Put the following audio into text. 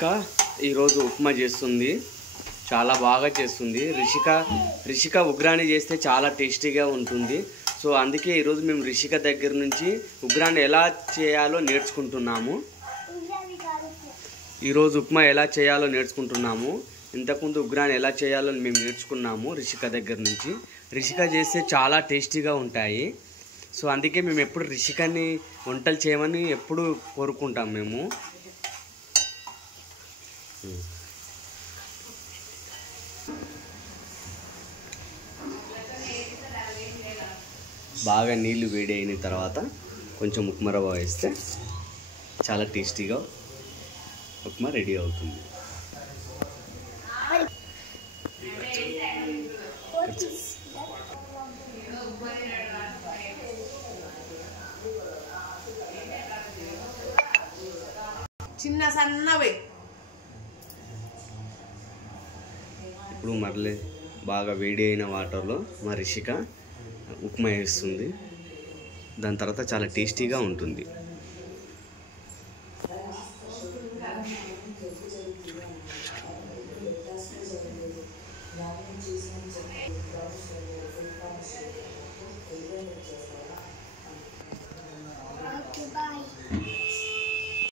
రిషిక ఈరోజు ఉప్మా చేస్తుంది, చాలా బాగా చేస్తుంది. రిషిక ఉగ్రాని చేస్తే చాలా టేస్టీగా ఉంటుంది. సో అందుకే ఈరోజు మేము రిషిక దగ్గర నుంచి ఉగ్రాని ఎలా చేయాలో నేర్చుకుంటున్నాము. ఈరోజు ఉప్మా ఎలా చేయాలో నేర్చుకుంటున్నాము. ఇంతకుముందు ఉగ్రాని ఎలా చేయాలో మేము నేర్చుకున్నాము రిషిక దగ్గర నుంచి. రిషిక చేస్తే చాలా టేస్టీగా ఉంటాయి. సో అందుకే మేము ఎప్పుడు రిషికని వంటలు చేయమని ఎప్పుడు కోరుకుంటాం మేము. బాగా నీళ్ళు వేడి అయిన తర్వాత కొంచెం ఉప్మా రవ్వ వేస్తే చాలా టేస్టీగా ఉప్మా రెడీ అవుతుంది. చిన్న సన్నవి ఇప్పుడు మరలే బాగా వేడి అయిన వాటర్లో మా రిషిక ఉప్మా వేస్తుంది. దాని తర్వాత చాలా టేస్టీగా ఉంటుంది.